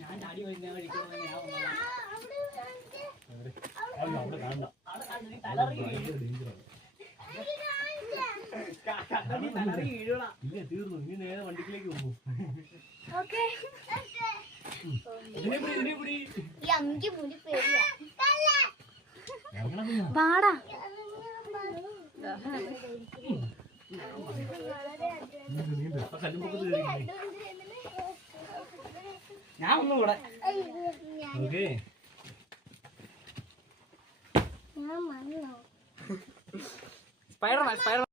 ഞാൻ അടി ഞാൻ തീർന്നു. ഇനി നേരെ വണ്ടിക്കിലേക്ക് പോകും. ഞാൻ ഒന്നും കൂടെ ഓക്കെ സ്പൈഡർമാൻ